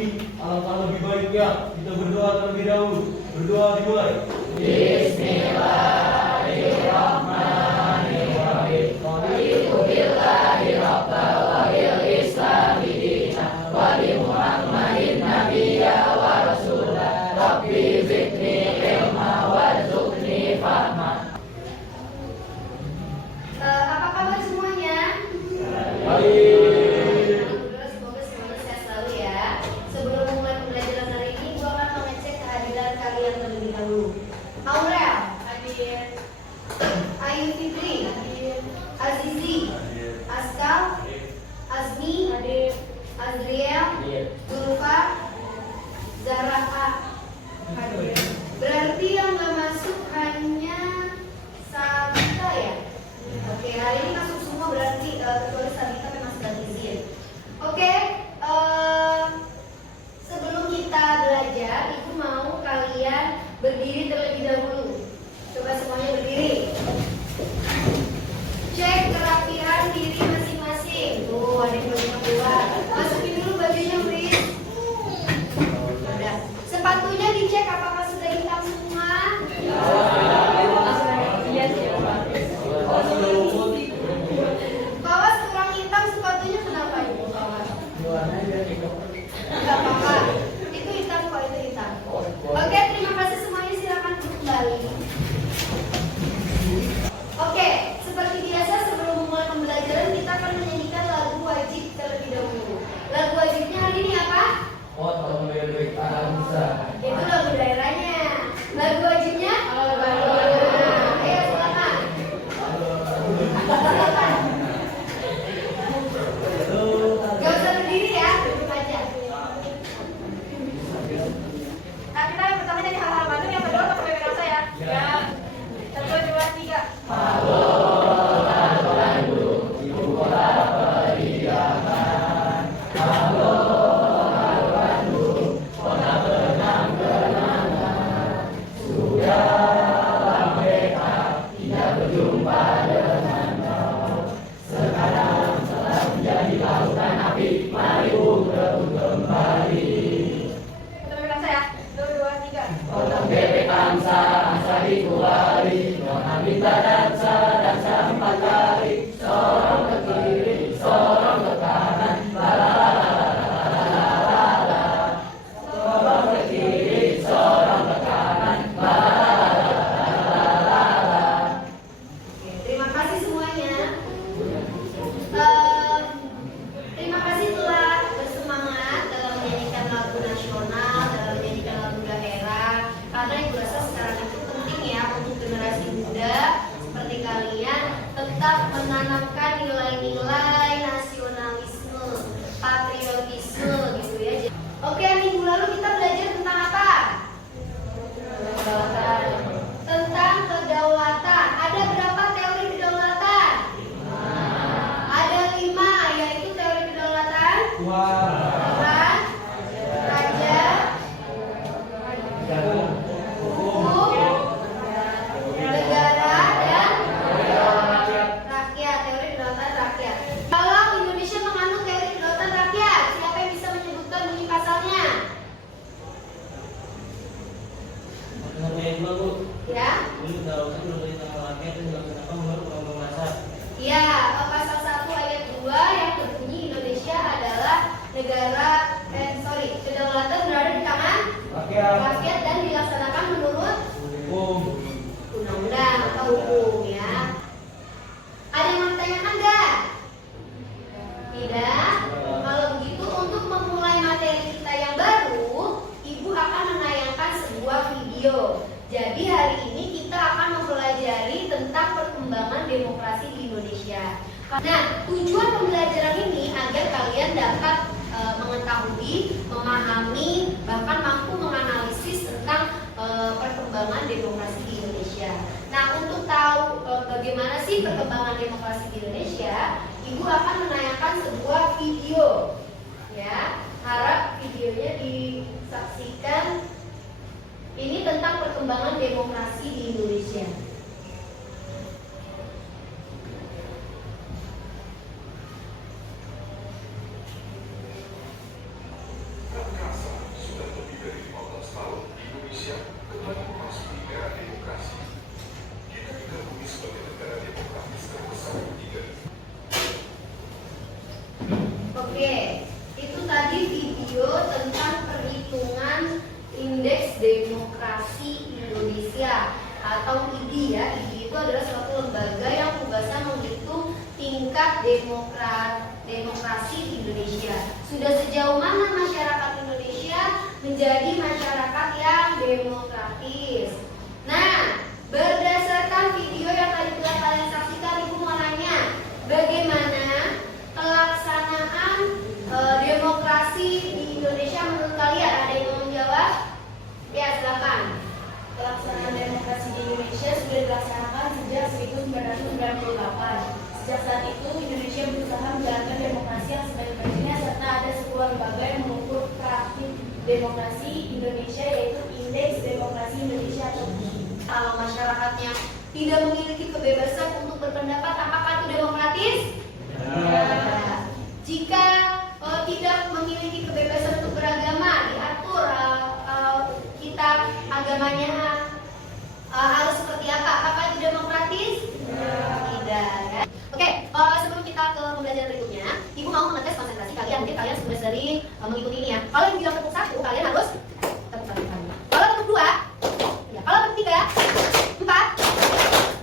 ini, alangkah lebih baiknya kita berdoa terlebih dahulu. Berdoa dimulai. Apa kabar semuanya? Baik. Semoga semuanya sehat selalu ya. Sebelum mulai pembelajaran hari ini, gua akan mengecek kehadiran kalian terlebih dahulu. Aurel, hadir. Ayu Fitri, hadir. Azizi, Askal, Azmi, hadir. Azriel, Zulfa, Zara A, hadir. Berarti yang nggak masuk hanya Sabita ya? Oke, hari ini masuk semua berarti kecuali Sabita memang sedang izin. Oke, sebelum kita belajar, Ibu mau kalian berdiri terlebih dahulu. Coba semuanya berdiri. Cek kerapihan diri masing-masing. Tuh, ada yang belum keluar. Masukin dulu bajunya, please. Udah. Sepatunya dicek apakah sudah hitam semua? Kawas kurang hitam sepatunya kenapa Ibu kawas? Enggak apa-apa. Itu hitam kok, itu hitam. Oke, terima kasih semuanya, silakan duduk kembali. Oke, seperti biasa sebelum memulai pembelajaran kita akan menyanyikan lagu wajib terlebih dahulu. Lagu wajibnya hari ini apa? Itu lagu daerahnya. Lagu wajibnya? Nah, ayo silakan. Silakan. Gak usah berdiri ya, duduk aja. Nah, kita yang pertama jadi hal-hal Bandung, yang kedua pakai BB Rasa ya. Ya. 1, 2, 3. Kita BB Rasa ya. 1, 2, 3. Oke, terima kasih semuanya. Terima kasih telah bersemangat dalam menyanyikan lagu nasional, dalam menyanyikan lagu daerah. Karena Ibu rasa sekarang itu penting ya untuk generasi muda seperti kalian tetap menanamkan nilai-nilai nasionalisme, patriotisme gitu ya. Oke, minggu lalu kita belajar tentang apa? Tentang kedaulatan. Ada berapa teori kedaulatan? Ada 5, yaitu teori kedaulatan Tuhan, Raja, Hukum, Negara, dan Rakyat. Teori kedaulatan rakyat. Kalau Indonesia menganut teori kedaulatan rakyat, siapa yang bisa menyebutkan bunyi pasalnya? Ya? Ya, pasal 1 ayat 2 yang berbunyi Indonesia adalah kedaulatan berada di tangan rakyat dan dilaksanakan menurut undang-undang atau hukum ya. Ada yang mau ditanyakan enggak? Tidak? Kalau begitu untuk memulai materi kita yang baru, Ibu akan menayangkan sebuah video. Jadi hari ini kita akan mempelajari tentang perkembangan demokrasi di Indonesia. Nah, tujuan pembelajaran ini agar kalian dapat mengetahui, memahami, bahkan mampu menganalisis tentang perkembangan demokrasi di Indonesia. Nah, untuk tahu bagaimana sih perkembangan demokrasi di Indonesia, Ibu akan menayangkan sebuah video. Ya, harap videonya disaksikan. Ini tentang perkembangan demokrasi di Indonesia. Indeks Demokrasi Indonesia atau IDI ya. IDI itu adalah suatu lembaga yang tugasnya menghitung tingkat demokrasi di Indonesia. Sudah sejauh mana masyarakat Indonesia menjadi masyarakat yang demokratis. Nah, berdasarkan video yang tadi telah kalian saksikan, Ibu mau nanya, bagaimana pelaksanaan demokrasi di Indonesia menurut kalian? Ada yang mau menjawab? Ya, silakan. Pelaksanaan demokrasi di Indonesia sudah dilaksanakan sejak 1998. Sejak saat itu, Indonesia berusaha menjalankan demokrasi yang sebaik-baiknya serta ada sebuah lembaga yang mengukur praktik demokrasi Indonesia, yaitu Indeks Demokrasi Indonesia atau IDI. Kalau masyarakatnya tidak memiliki kebebasan untuk berpendapat, apakah itu demokratis? Ya. Jika tidak memiliki kebebasan untuk beragama, diatur kita agamanya harus seperti apa? Apakah itu demokratis? Tidak ya. Oke, sebelum kita ke pembelajaran berikutnya, Ibu mau mengetes konsentrasi kalian. Mungkin kalian sudah sering mengikuti ini ya. Kalau yang bilang tepuk 1, kalian harus tepuk 1 kali. Kalau tepuk 2, ya. Kalau tepuk 3, 4.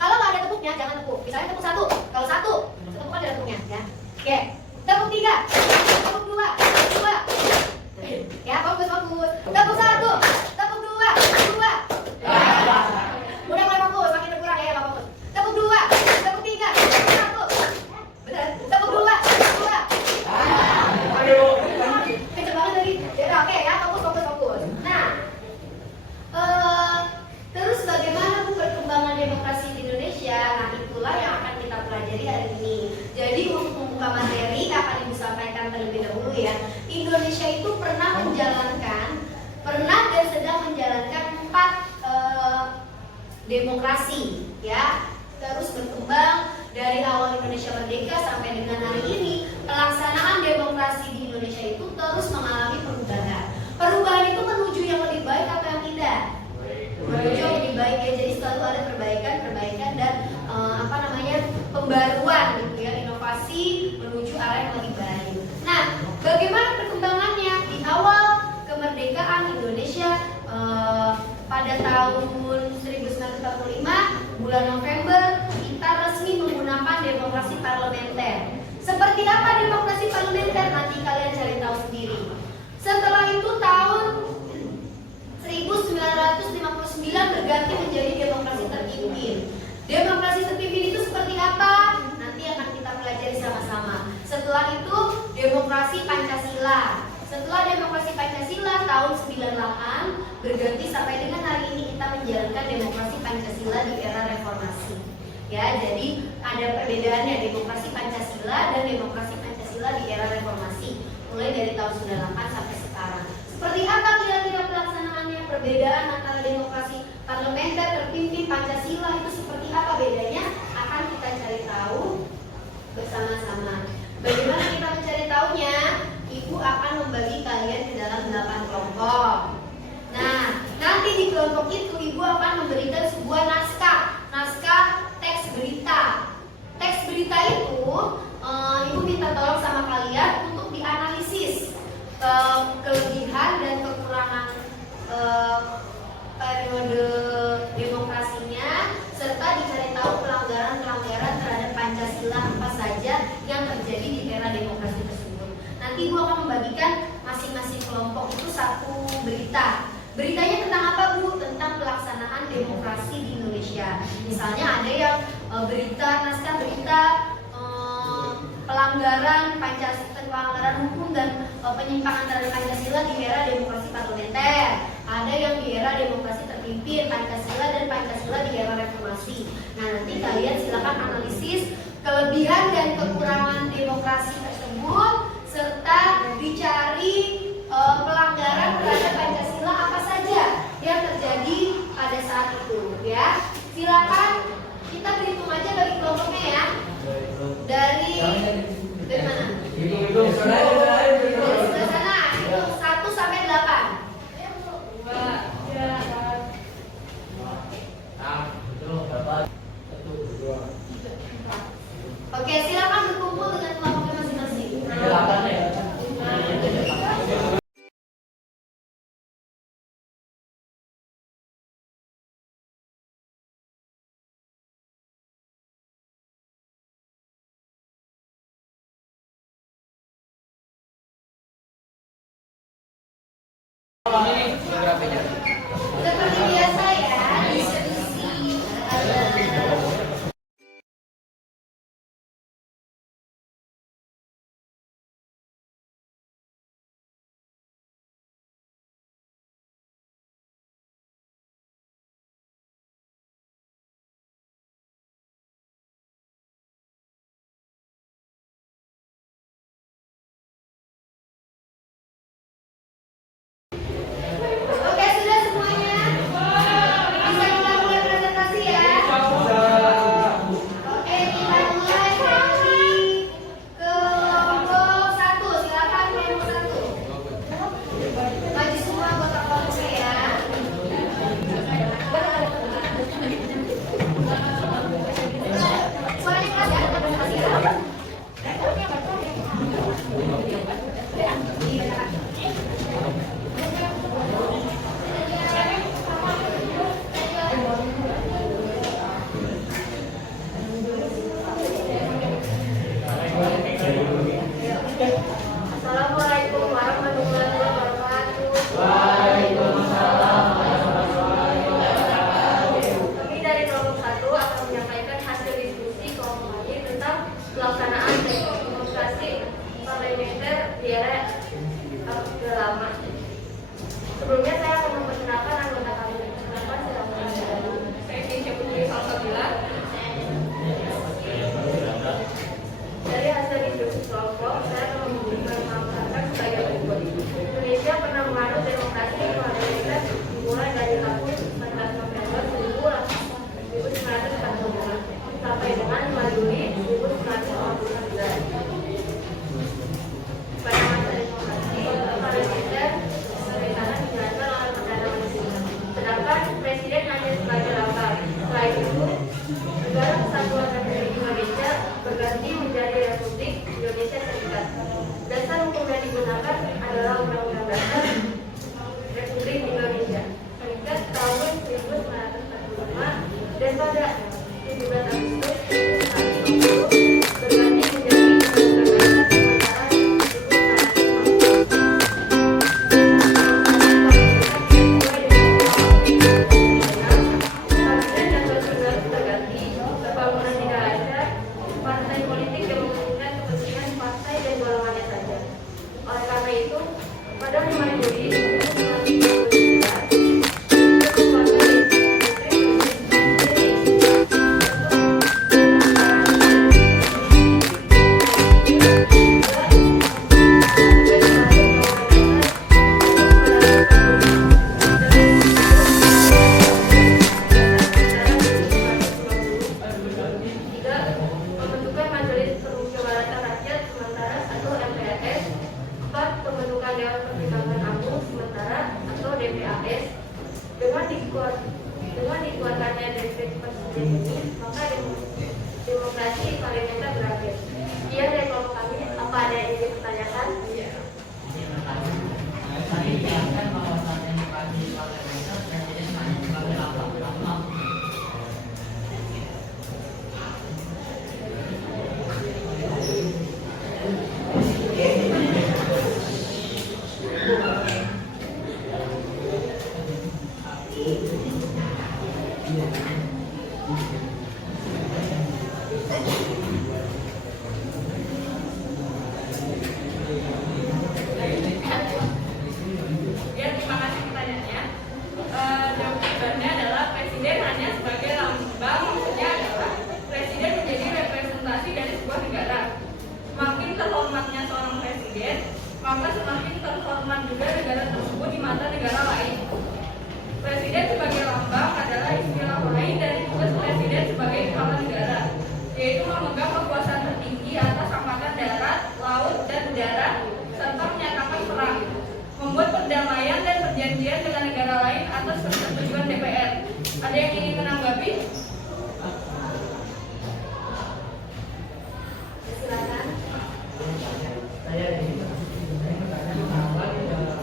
Kalau nggak ada tepuknya, jangan tepuk. Misalnya tepuk 1. Kalau 1, tepuk kan ada tepuknya ya. Oke, tepuk 3, tepuk 2, 2. Ya, fokus. Tepuk 1, tepuk 2, 2. Udah mulai fokus, makin berkurang ya, fokus. Tepuk 2, tepuk 3, tepuk 1. Benar, tepuk 2, 2. Kenceng banget tadi. Ya, oke ya, fokus. Nah, terus bagaimana perkembangan demokrasi di Indonesia? Nah, itulah yang akan kita pelajari hari ini. Jadi untuk membuka materi akan Ibu sampaikan terlebih dahulu ya. Indonesia itu pernah dan sedang menjalankan 4 demokrasi ya. Terus berkembang dari awal Indonesia merdeka sampai dengan hari ini, pelaksanaan demokrasi di Indonesia itu terus mengalami perubahan. Perubahan itu menuju yang lebih baik atau yang tidak? Menuju yang lebih baik ya. Jadi selalu ada perbaikan dan pembaruan gitu ya, inovasi menuju arah yang lebih baik. Nah, bagaimana perkembangannya di awal kemerdekaan Indonesia pada tahun 1945 bulan November kita resmi menggunakan demokrasi parlementer. Seperti apa demokrasi parlementer? Nanti kalian cari tahu sendiri. Setelah itu tahun 1959 berganti menjadi demokrasi terpimpin. Demokrasi terpimpin itu seperti apa? Nanti akan kita pelajari sama-sama. Setelah itu demokrasi Pancasila. Setelah demokrasi Pancasila tahun 98 berganti sampai dengan hari ini kita menjalankan demokrasi Pancasila di era reformasi. Ya, jadi ada perbedaannya demokrasi Pancasila dan demokrasi Pancasila di era reformasi mulai dari tahun 98 sampai sekarang. Seperti apa kira-kira pelaksanaannya? Perbedaan antara demokrasi parlementer terpimpin Pancasila itu seperti apa bedanya? Akan kita cari tahu bersama-sama. Bagaimana kita mencari tahunya? Ibu akan membagi kalian ke dalam 8 kelompok. Nah, nanti di kelompok itu Ibu akan memberikan sebuah naskah teks berita. Teks berita itu Ibu minta tolong sama kalian untuk dianalisis kelebihan dan kekurangan periode demokrasinya, serta dicari tahu pelanggaran-pelanggaran terhadap Pancasila apa saja yang terjadi di era demokrasi tersebut. Nanti Ibu akan membagikan masing-masing kelompok itu satu berita. Beritanya tentang apa, Bu? Tentang pelaksanaan demokrasi di Indonesia. Misalnya ada yang naskah berita pelanggaran hukum dan penyimpangan terhadap Pancasila di era demokrasi parlementer. Ada yang di era demokrasi terpimpin Pancasila dan Pancasila di era reformasi. Nah, nanti kalian silakan analisis kelebihan dan kekurangan demokrasi tersebut serta dicari pelanggaran terhadap Pancasila apa saja yang terjadi pada saat itu ya. Silakan kita berhitung aja bagi kelompoknya ya. Dari mana? Dari sebelah sana. Itu 1 sampai 8. Oke, silakan berkumpul dengan kelompoknya masing-masing. dengan dikeluarkannya dekret presiden ini, maka demokrasi parlementer berakhir. Sekian dari kelompok kami. Apa ada yang ingin ditanyakan? Tadi dijelaskan bahwa saat demokrasi parlementer presiden hanya sebagai lambang. Ya, terima kasih pertanyaannya. Jawabannya adalah presiden hanya sebagai lambang, maksudnya adalah presiden menjadi representasi dari sebuah negara. Semakin terhormatnya seorang presiden, maka semakin terhormat juga negara tersebut di mata negara lain. Presiden sebagai lambang adalah istilah lain dari tugas presiden sebagai kepala negara, yaitu memegang kekuasaan tertinggi atas angkatan darat, laut, dan udara, serta menyatakan perang, membuat perdamaian dan perjanjian dengan negara lain atas persetujuan DPR. Ada yang ingin menanggapi? Silakan. Saya ingin bertanya kenapa di dalam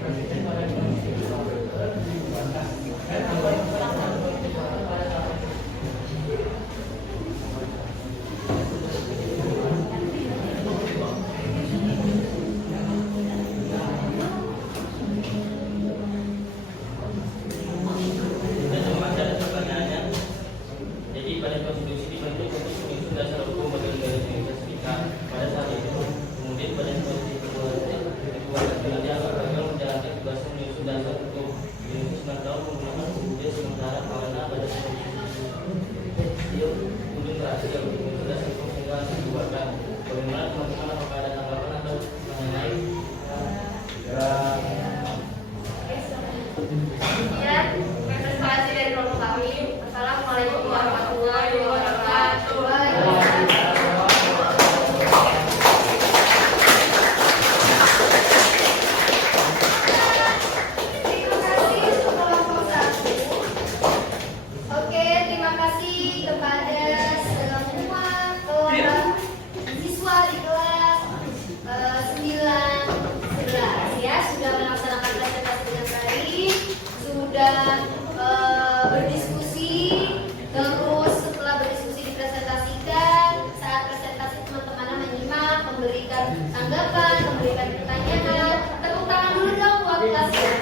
presiden pada kondisi dibuatkan dan apa yang pada saat Jadi pada konstitusi dibentuk untuk menyusun dasar hukum bagi negara Indonesia Serikat. Pada saat itu, kemudian Badan Konstitusi dikeluarkan agar menjalankan tugasnya menyusun dasar hukum. Indonesia 9 tahun menggunakan kemudian sementara karena pada belum berhasil menyusun dasar hukum sehingga harus dikeluarkan. Bagaimana teman-teman, apakah ada tanggapan atau mengenai? Ya, terima kasih dari kelompok kami. Assalamualaikum warahmatullahi wabarakatuh. Terima kasih untuk kelompok 1. Oke, terima kasih kepada semua siswa di kelas 9, 11 ya, sudah melaksanakan presentasi dengan baik, sudah berdiskusi, terus setelah berdiskusi dipresentasikan. Saat presentasi teman-teman menyimak, memberikan tanggapan, memberikan pertanyaan. Tepuk tangan dulu dong buat kelasnya.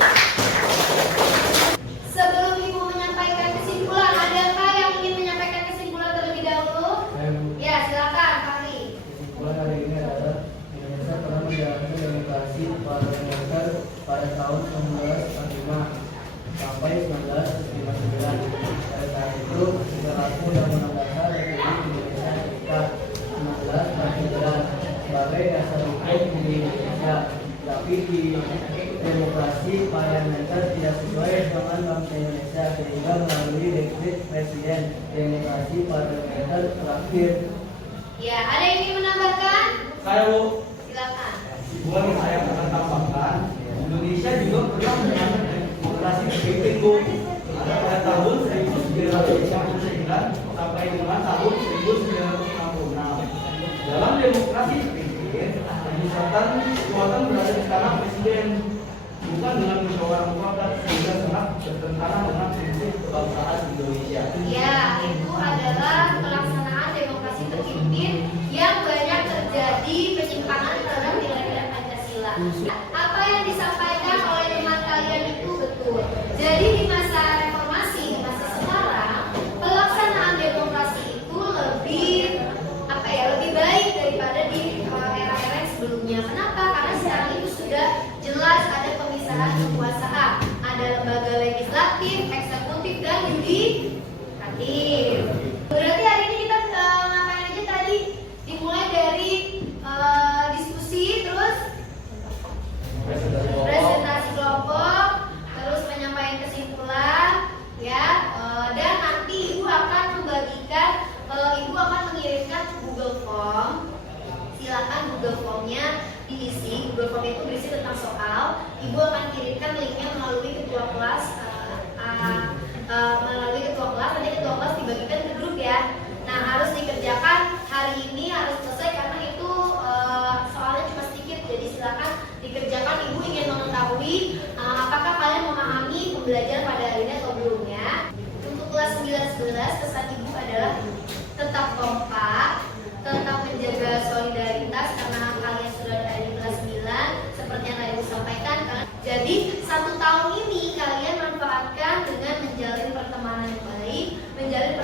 Sebelum Ibu menyampaikan kesimpulan, adakah yang ingin menyampaikan kesimpulan terlebih dahulu? Ya, silakan Fahri. kesimpulan hari ini adalah Indonesia pernah menjalankan demokrasi parlementer pada tahun 1945 sampai 1959. Pada saat itu berlaku Undang-Undang Dasar Republik Indonesia Serikat 1949 sebagai dasar hukum di Indonesia. Tapi di demokrasi parlementer tidak sesuai dengan bangsa Indonesia sehingga melalui dekret presiden demokrasi parlementer terakhir. Ya, ada yang ingin menambahkan? Saya Bu, Silakan. buat saya akan tambahkan, Indonesia juga pernah menjalankan demokrasi pimpin Bu. Pada tahun 1959 sampai dengan tahun 1966. Dalam demokrasi pimpin, pusatan kekuatan berada di tangan presiden, bukan dengan musyawarah mufakat, sehingga sangat bertentangan dengan prinsip kebangsaan Indonesia. Ya, itu adalah pelaksanaan demokrasi terpimpin yang banyak terjadi penyimpangan terhadap nilai-nilai Pancasila. Apa yang disampaikan oleh teman kalian itu betul. Jadi di masa reformasi, di masa sekarang, pelaksanaan demokrasi itu lebih baik daripada di era-era yang sebelumnya. Kenapa? Karena sekarang itu sudah jelas ada pemisahan kekuasaan, ada lembaga legislatif, eksekutif, dan yudikatif. Berarti hari ini kita ngapain aja tadi? Dimulai dari diskusi, terus presentasi melalui ketua kelas. Nanti ketua kelas dibagikan ke grup ya. Nah, harus dikerjakan hari ini, harus selesai karena itu soalnya cuma sedikit. Jadi silakan dikerjakan. Ibu ingin mengetahui apakah kalian memahami pembelajaran pada hari ini atau belum ya. Untuk kelas 9-11 pesan ibu adalah tetap kompak, tetap menjaga solidaritas karena kalian sudah ada di kelas 9 seperti yang tadi disampaikan kan. Jadi 1 tahun ini kalian manfaatkan dengan menjalin pertemanan yang baik, menjalin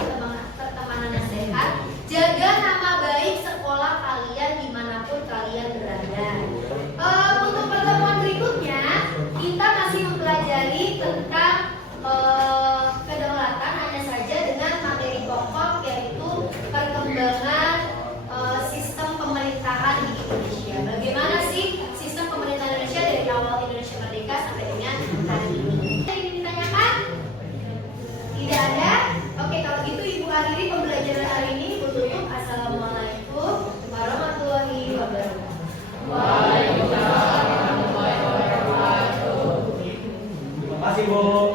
pertemanan yang sehat, jaga nama baik sekolah kalian dimanapun kalian berada. Untuk pertemuan berikutnya kita masih mempelajari tentang kedaulatan, hanya saja dengan materi pokok yaitu perkembangan sistem pemerintahan di Indonesia. Bagaimana sih sistem pemerintahan Indonesia dari awal Indonesia merdeka sampai dengan hari ini? Ada yang ditanyakan? Tidak ada? Oke, kalau gitu Ibu akhiri pembelajaran hari ini. Ibu tutup. Assalamualaikum warahmatullahi wabarakatuh. Waalaikumsalam warahmatullahi wabarakatuh. Terima kasih, Bu.